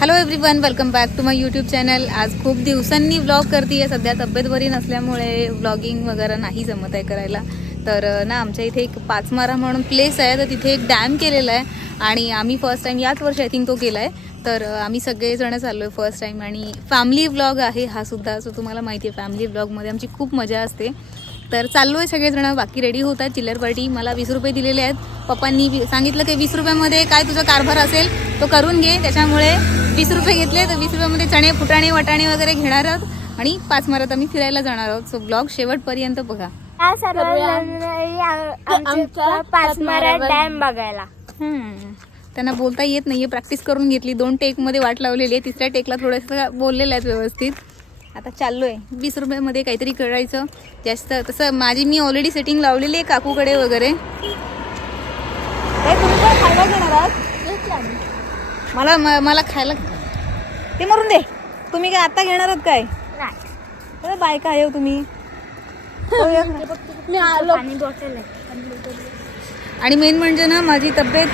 Hello everyone welcome back to my YouTube channel आज खूप दिवसांनी व्लॉग करते आहे सध्या तब्येत बरी नसल्यामुळे व्लॉगिंग वगैरे नाही जमत आहे करायला. तर ना आमच्या इथे एक पाचमारा म्हणून प्लेस आहे. तर तिथे एक डॅम केलेला आहे. आणि आम्ही फर्स्ट टाईम याच वर्षी आय थिंक तो केला आहे तर आम्ही सगळेजण चाललो आहे फर्स्ट टाईम आणि फॅमिली व्लॉग आहे हा सुद्धा. सो तुम्हाला माहिती आहे फॅमिली व्लॉगमध्ये आमची खूप मजा असते. तर चाललो आहे सगळेजण बाकी रेडी होत आहेत. चिल्लर पार्टी मला वीस रुपये दिलेले आहेत. पप्पांनी सांगितलं की वीस रुपयामध्ये काय तुझा कारभार असेल तो करून घे. त्याच्यामुळे वीस रुपये घेतले तर वीस रुपयामध्ये चणे फुटाणे वटाणे वगैरे घेणार आहोत. आणि पाच मारत आम्ही फिरायला जाणार आहोत. सो ब्लॉग शेवटपर्यंत बघा. डॅम बघायला. त्यांना बोलता येत नाहीये. प्रॅक्टिस करून घेतली. दोन टेकमध्ये वाट लावलेली आहे. तिसऱ्या टेकला थोडंसं बोललेलं आहेत व्यवस्थित. आता चाललोय. वीस रुपयामध्ये काहीतरी करायचं. जास्त तसं माझी मी ऑलरेडी सेटिंग लावलेली आहे काकूकडे वगैरे. ए, तुम्ही काय खायला घेणार आहात? मला मला खायला ते मरून दे. तुम्ही काय आता घेणार आहात काय? नाही. अरे बायका आहे हो तुम्ही. आहे आणि मेन म्हणजे ना माझी तब्येत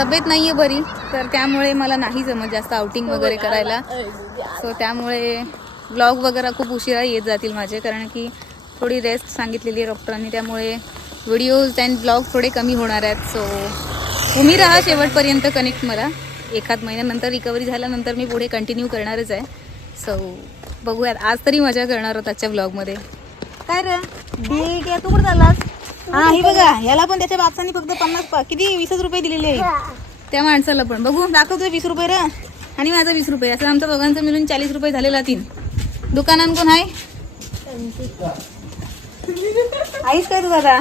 तब्येत नाही आहे बरी तर त्यामुळे मला नाही जमत जास्त आउटिंग वगैरे करायला. सो त्यामुळे ब्लॉग वगैरे खूप उशिरा येत जातील माझे कारण की थोडी रेस्ट सांगितलेली आहे डॉक्टरांनी त्यामुळे व्हिडिओज अँड ब्लॉग थोडे कमी होणार आहेत. सो तुम्ही राहा शेवटपर्यंत कनेक्ट मला. एखाद महिन्यानंतर रिकव्हरी झाल्यानंतर मी पुढे कंटिन्यू करणारच आहे. सो बघूयात. आज तरी मजा करणार आहोत आजच्या ब्लॉगमध्ये काय रे? तू कुठं चाललास? हा ही बघा याला पण त्याच्या बापसानी फक्त पन्नास किती? वीसच रुपये दिलेले आहे त्या माणसाला पण. बघू दाखवतोय वीस रुपये र. आणि माझा वीस रुपये. असं आमच्या दोघांचं मिळून चाळीस रुपये झालेला तीन. दुकानात कोण आहे? आईस काय तू आता?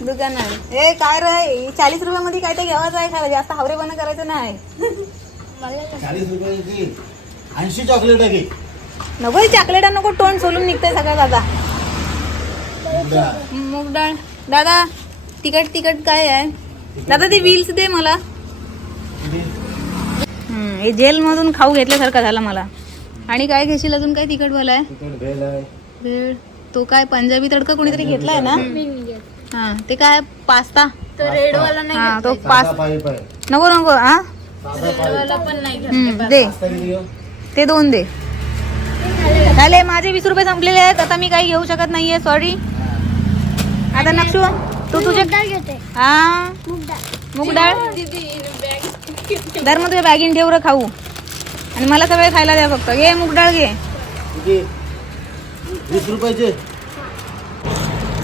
दुकानात. ए काय रे? चाळीस रुपयामध्ये काय ते घ्यावाचं आहे खायला. जास्त हावरेपणा करायचं नाही. ऐंशी चॉकलेट आहे की? नको चॉकलेटा नको. तोंड सोलून निघतंय सगळं दादा. मूग डाळ. दादा तिखट तिखट काय आहे? दादा ते व्हील्स दे मला. हम्म, हे जेल मधून खाऊ घेतल्यासारखं झालं मला. आणि काय घेशील अजून? काय तिखट वाला आहे? तिखट भेल आहे. भेळ तो काय पंजाबी तडका कोणीतरी घेतलाय ना? हा ते काय पास्ता. तो रेड वाला हा तो साधा पास पाईप आहे नको नको हा? नाही दे. पास्ता? ते दोन दे. झाले माझे वीस रुपये संपलेले आहेत. आता मी काही घेऊ शकत नाहीये सॉरी आता नक्षू तू तुझे घेते. हा? मूग डाळ धर मग तुझ्या बॅगीन ठेव रे खाऊ. आणि मला सगळे खायला द्या फक्त. घे मूग डाळ घे. वीस रुपयाचे.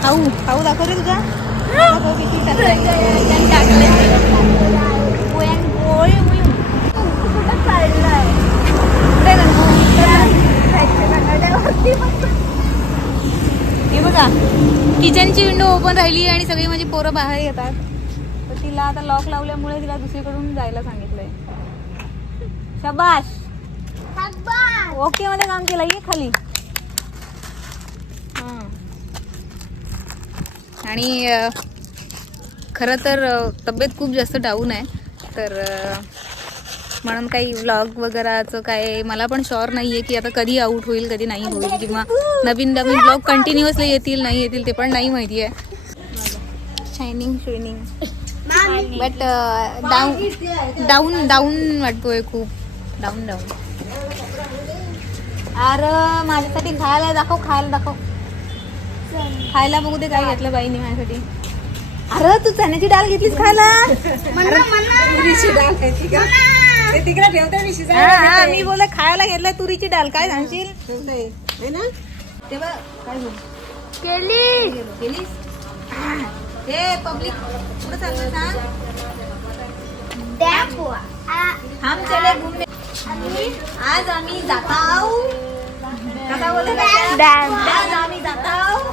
खाऊ. खाऊ दाखव रे तुझा. कुठे? हे बघा किचनची विंडो ओपन राहिली आणि सगळी माझी पोरं बाहेर येतात. तर तिला आता लॉक लावल्यामुळे तिला दुसरीकडून जायला सांगितलंय. शबाश ओके मध्ये काम केलं ये खाली? हां. आणि खरं तर तब्येत खूप जास्त डाऊन आहे. तर म्हणून काही व्लॉग वगैरेचं काय मला पण शुअर नाही आहे की आता कधी आऊट होईल कधी नाही होईल किंवा नवीन नवीन ब्लॉग कंटिन्युअसली येतील नाही येतील ते पण नाही माहिती आहे shining shining but down down down वाटतोय खूप. डाऊन डाऊन अरे माझ्यासाठी खायला दाखव खायला दाखव. खायला बघू दे काय घेतलं बाईने माझ्यासाठी. अरे तू चण्याची डाळ घेतलीस खायला? हा, मी बोल खायला घेतलाय तुरीची डाळ. काय सांगशील? काय बोल केली. गेलीस हे पब्लिक कुठं चाललं सांग हम चले घूमने आज आम्ही जाताव. बोलत? डॅम आज आम्ही जाताव.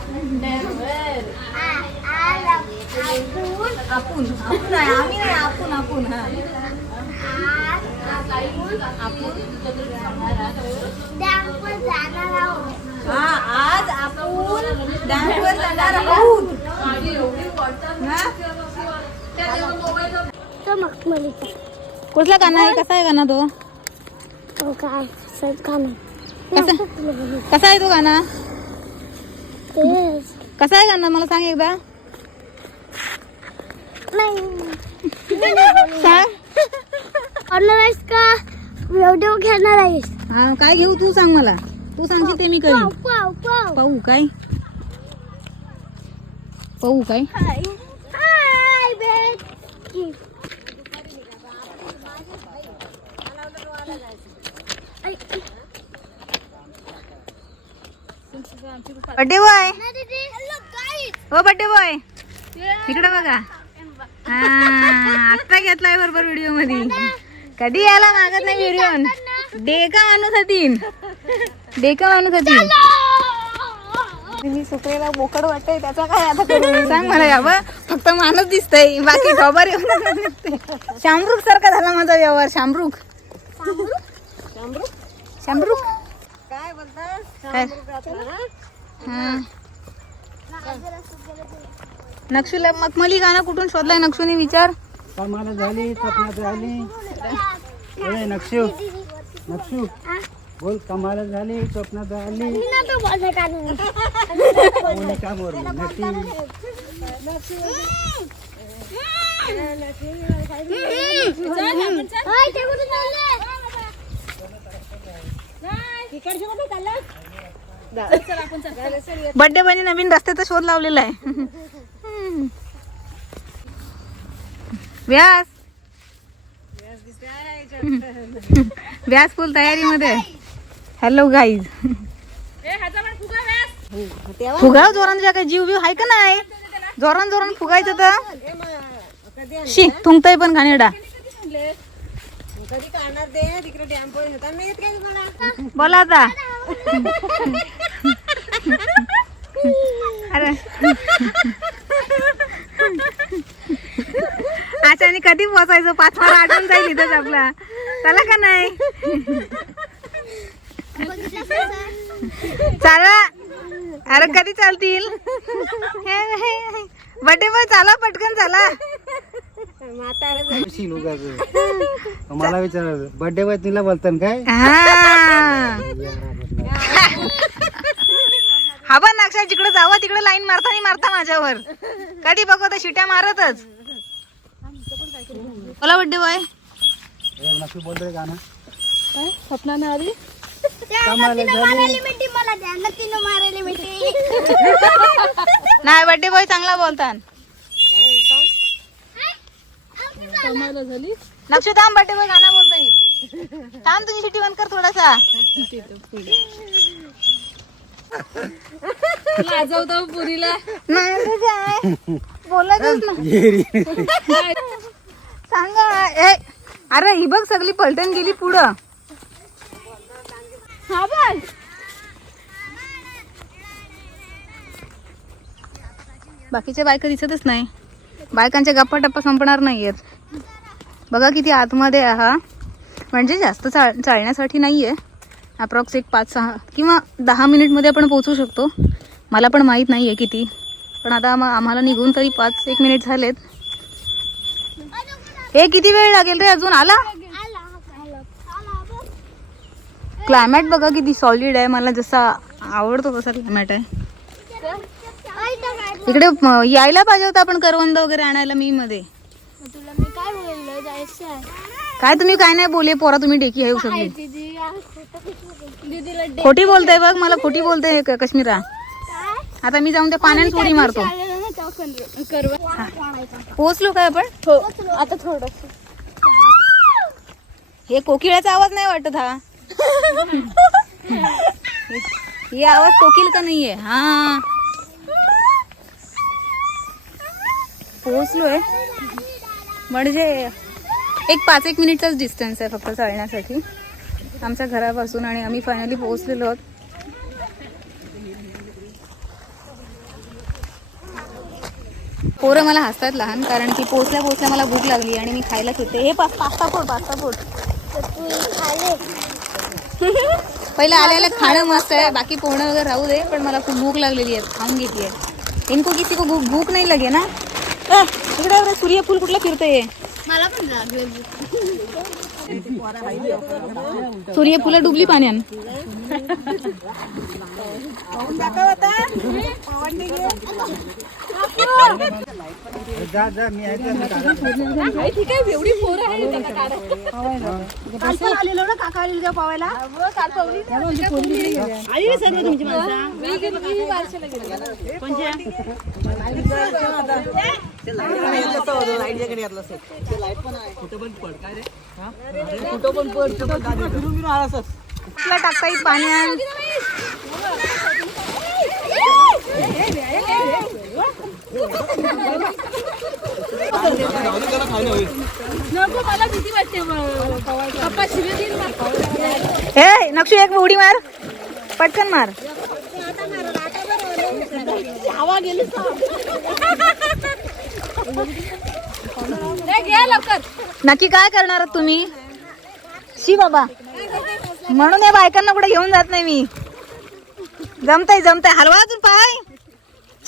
आपण आपण नाही आम्ही नाही आपण आपण हा. हा आज आपण डॅमवर जाणार आहोत? कुठला गाणं आहे? कसा आहे गाणं तो? काय कसा कसा आहे तो गाणं? कसा आहे गाणं? मला सांग एकदा. नाही. सांग. करणार आहेस का? व्हिडिओ घेणार आहेस? हा काय घेऊ तू सांग मला. तू सांगशील ते मी करीन. पाव पाव. पाव पाहू काय? पाहू काय? हाय. हाय बेटी. Birthday boy. हो बड्डे बॉय. इकडे बघा. हा आत्ता घेतलाय बरोबर व्हिडिओमध्ये कधी यायला मागत नाही व्हिडिओ डेका माणूस हतीन डेका माणूस हतीन मी सुकलेला बोकड वाटतंय त्याचा काय आता करू? सांग मला यावं फक्त माणूस दिसतंय. बाकी डॉबर येऊन शामरुख सारखा झाला माझा व्यवहार. शामरुख. शामरुख? काय बोलता काय? हा. नक्षूला मखमली गाणं कुठून शोधलाय? नक्षूने विचार. कमाल झाली स्वप्नात झाली ए, नक्षू नक्षू बोल कमाला झाली स्वप्नात झाली मोनिका मोरली नक्की. बर्थडे बनी नवीन रस्त्याचा शोध लावलेला आहे. व्यास. व्यास फुल तयारीमध्ये. हॅलो गाईज फुगाव जोरान तुझ्या काही जीव बीव आहे का नाही? जोरान जोरान फुगायचं तर. शी तुंगतय पण तुम्हाला बोला आता. अरे. अच्छा आणि कधी पोचायचं पाच मला आठवण जाईल इथंच आपला चला का नाही? चला. अरे कधी चालतील? बड्डे पण चाला पटकन चला. मला विचारायचं बर्थडे बाय तुला बोलतात काय? हा. बा नाक्षा जिकडे जावा तिकडे लाईन मारता नाही मारता माझ्यावर. कधी बघतो शिट्या मारतच. बोला बड्डे बॉय ए, नक्षू बोल रे गाणं. स्वप्नाने आली? नाही बड्डे बॉय चांगला बोलतात लक्ष थांब बड्डे बॉय गाणं बोलतोय. थांब तुझी शिटी बंद कर थोडासा. नाही रे. काय? बोलायचंच ना सांगा ए अरे ही बघ सगळी पलटण गेली पुढं. हा बघ बाकीच्या बायका दिसतच नाही. बायकांच्या गप्पा टप्पा संपणार नाहीयेत. बघा किती आतमध्ये हा. म्हणजे जास्त चाल चालण्यासाठी नाही आहे अप्रॉक्स एक पाच सहा किंवा दहा मिनिटमध्ये आपण पोहोचू शकतो. मला पण माहीत नाही आहे किती. पण आता मग आम्हाला निघून तरी पाच एक मिनिट झालेत. हे किती वेळ लागेल रे अजून? आला? क्लायमॅट बघा किती सॉलिड आहे. मला जसा आवडतो तसा क्लायमॅट आहे. इकडे यायला पाहिजे होतं आपण करवंद वगैरे आणायला मी मध्ये. काय तुम्ही काय नाही बोले पोरा तुम्ही डेकी येऊ शकली. खोटी बोलताय बघ मला खोटी बोलते क- काश्मीरा आता मी जाऊन त्या पाण्यात उडी मारतो. पोहोचलो काय आपण? हो आता थोडस. हे कोकिळाचा आवाज नाही वाटत हा. हे आवाज कोकिल का नाहीये. हा. पोहोचलोय. म्हणजे एक पाच एक मिनिटचाच डिस्टन्स आहे फक्त चालण्यासाठी. आमच्या घरापासून आणि आम्ही फायनली पोहोचलेलो आहोत. पोरं मला हसतात लहान कारण की पोचल्या पोचल्या मला भूक लागली आणि मी खायला घेते हे पा- पास्ता फोड पास्ता फोड. पहिलं आल्याला खाणं मस्त आहे बाकी पोहणं वगैरे राहू दे पण मला खूप भूक लागलेली आहे खाऊन घेतली आहे. इनको किती को भूक भूक नाही लगे ना. इकडे सूर्यफूल कुठलं फिरतंय? मला पण लागले सूर्यफुलं डुबली पाण्यान. अरे जा जा मी ठीक आहे एवढी आहे आलेलो ना काका आलेलो पावायला सर्व तुमची माणसं टाकता येईल पाण्यात ए नक्षू एक उडी मार. पटकन मार. नक्की काय करणार आहात तुम्ही? शी बाबा. म्हणून या बायकांना कुठे घेऊन जात नाही मी. जमतय जमतय. हलवा अजून पाय.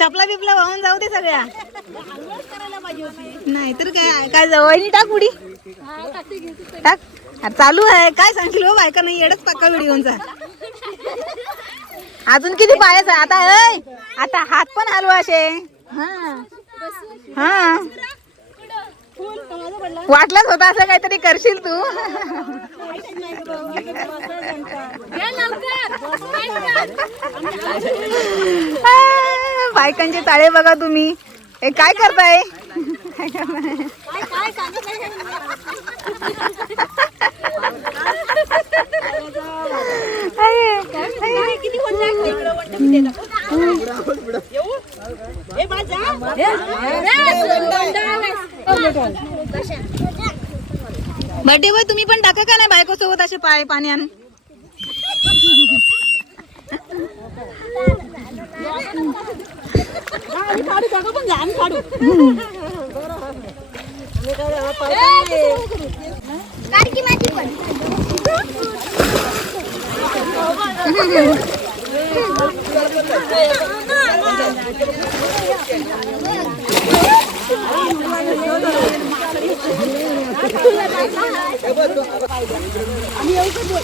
चपला बिपला वाहून जाऊ दे सगळ्या. नाही तर काय काय जवळ टाक उडी. टाक. अरे चालू आहे. काय सांगशील हो बायका नाही येडच पक्का व्हिडिओचा अजून किती पायच आता ऐ, आता हात पण हलवा असे. हा. हा. वाटलंच होतं असं काहीतरी करशील तू. बायकांचे ताळे बघा तुम्ही. हे काय करताय? आहे. बर्थडे बॉय तुम्ही पण टाका का नाही बायको सोबत असे पाय पाण्यान আমি ওকে বল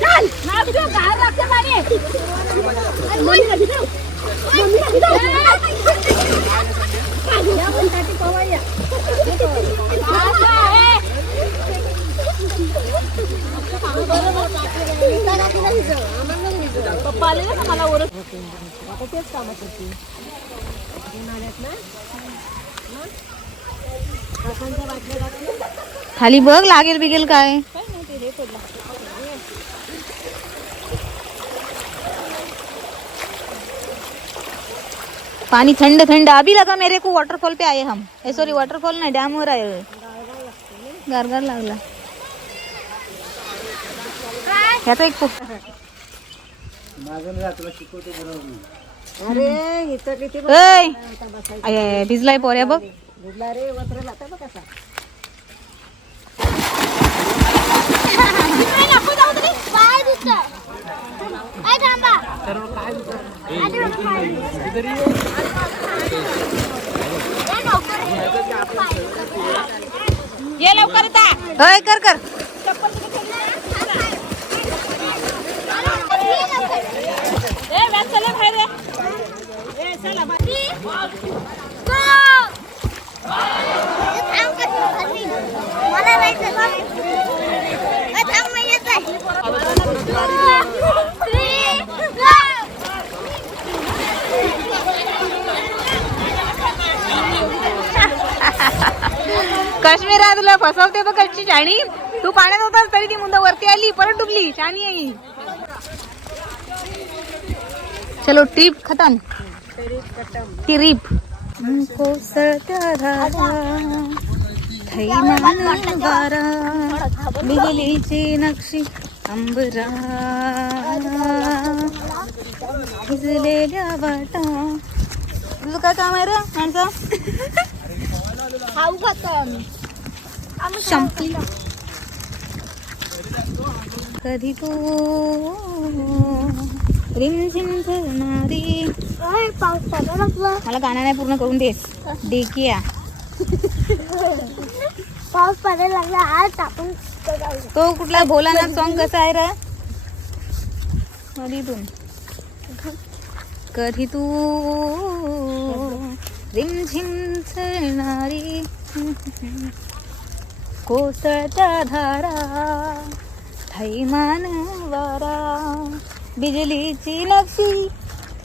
ચાલ ના બીજો ઘર રાખજે મારે મમ્મી ના બીજો મમ્મી ના બીજો કાજી આ પણ તાટી પવાયા काढ की माझी पण खाली बघ लागेल बिगेल काय. पानी ठंड ठंड अभी लगा मेरे को वाटरफॉल पे आए हम. ए सॉरी वाटरफॉल ना डॅम वर आए गारगार लागला. ह्याचा एक. अरे इथं किती ऐ आय, आय, भिजलाय पोऱ्या बघ. बुडला रे बघ कसा. या लवकर. अय कर कर. मला तुला फसवते तो कच्ची शाणी. तू पाण्यात होतास तरी ती मुंदा वरती आली परत डुबली शाणी आई चलो ट्रिप खतम. बिजलीची नक्षी अंबरा भिजलेल्या वाटा. तुझं काय काम आहे रे माणसं? खाऊ खातो आम्ही संपली कधी तू रिमझिम धरणारी मला गाणं नाही पूर्ण करून देस डेकिया पाऊस पडायला लागला आज आपण तो कुठला भोलानाथ सॉन्ग कसा आहे रे? मधीतून कधी तू रिमझिम चढणारी कोसळत्या धारा थैमान वारा बिजलीची नक्षी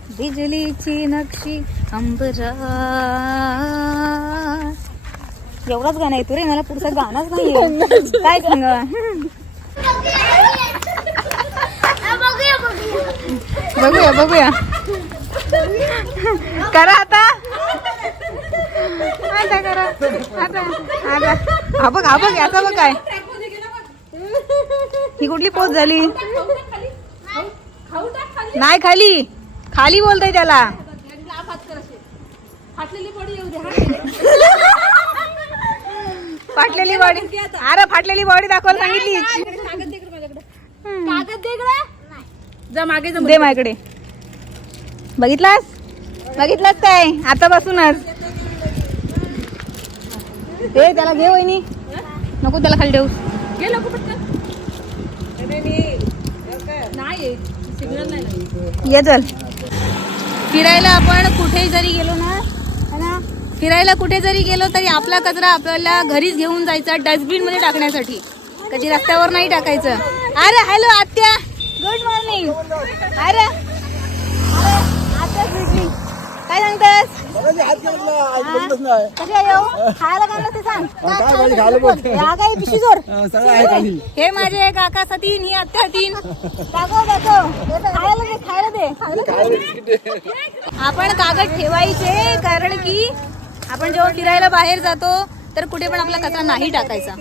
बिजलीची नक्षी अंबरा. एवढाच गाणं येतो रे मला पुढचं गाणंच नाही काय सांगा? बघूया बघूया. करा आता. आता करा. आता आता. हा बघ हा बघ याचा बघ काय. ही कुठली पोच झाली? नाही खाली. खाली बोलतय त्याला. फाटलेली बॉडी अरे फाटलेली बॉडी दाखवायला सांगितली. जा मागे दे माझ्याकडे. बघितलास? बघितलास काय? आतापासूनच दे त्याला घे वहिनी. नको त्याला खाली ठेवू. पटकन. नाही सिग्नल नाही ये चल. फिरायला आपण कुठे जरी गेलो ना है ना? फिरायला कुठे जरी गेलो तरी आपला कचरा आपल्याला घरीच घेऊन जायचा डस्टबिनमध्ये टाकण्यासाठी. कधी रस्त्यावर नाही टाकायचं. अरे हॅलो आत्या. गुड मॉर्निंग अरे. अरे, आत्या काय सांगतास हो? खायला काय सांग. हा काय हे माझे काका सतीन ही आत्या तीन दाखव दाखव खायला दे खायला दे. खायला दे. आपण कागद ठेवायचे कारण की आपण जेव्हा फिरायला बाहेर जातो तर कुठे पण आपला कचरा नाही टाकायचा.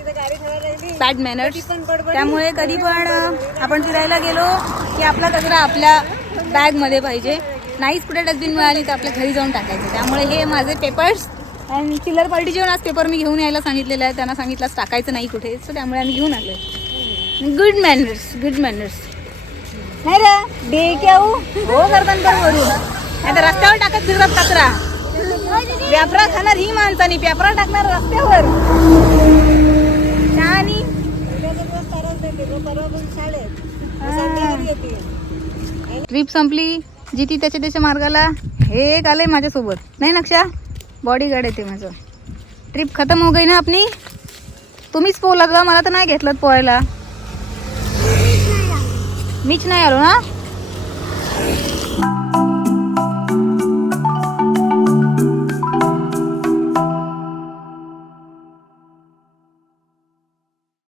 बॅड मॅनर्स त्यामुळे कधी पण आपण फिरायला गेलो की आपला कचरा आपल्या बॅगमध्ये पाहिजे. नाहीच कुठे डस्टबिन मिळाली तर आपल्या घरी जाऊन टाकायचं. त्यामुळे हे माझे पेपर्स आणि चिल्लर पार्टी जेवण आज पेपर मी घेऊन यायला सांगितलेलं आहे. त्यांना सांगितलं टाकायचं नाही कुठे. सो त्यामुळे आम्ही घेऊन आलोय. गुड मॅनर्स गुड मॅनर्स नाही रे डे क्याऊ हो करताना बरोबर नाही तर रस्त्यावर टाकत फिरतात कचरा. व्यापरा खाणार ही माणसानी. पेपरा टाकणार रस्त्यावर. आणि ट्रिप संपली. जिती त्याच्या त्याच्या मार्गाला हे एक आलंय माझ्यासोबत. नाही नक्षा? बॉडी गार्ड येते माझं. ट्रिप खतम हो गई ना आपली? तुम्हीच पोहलात मला तर नाही घेतलं पोहायला. मीच नाही आलो ना?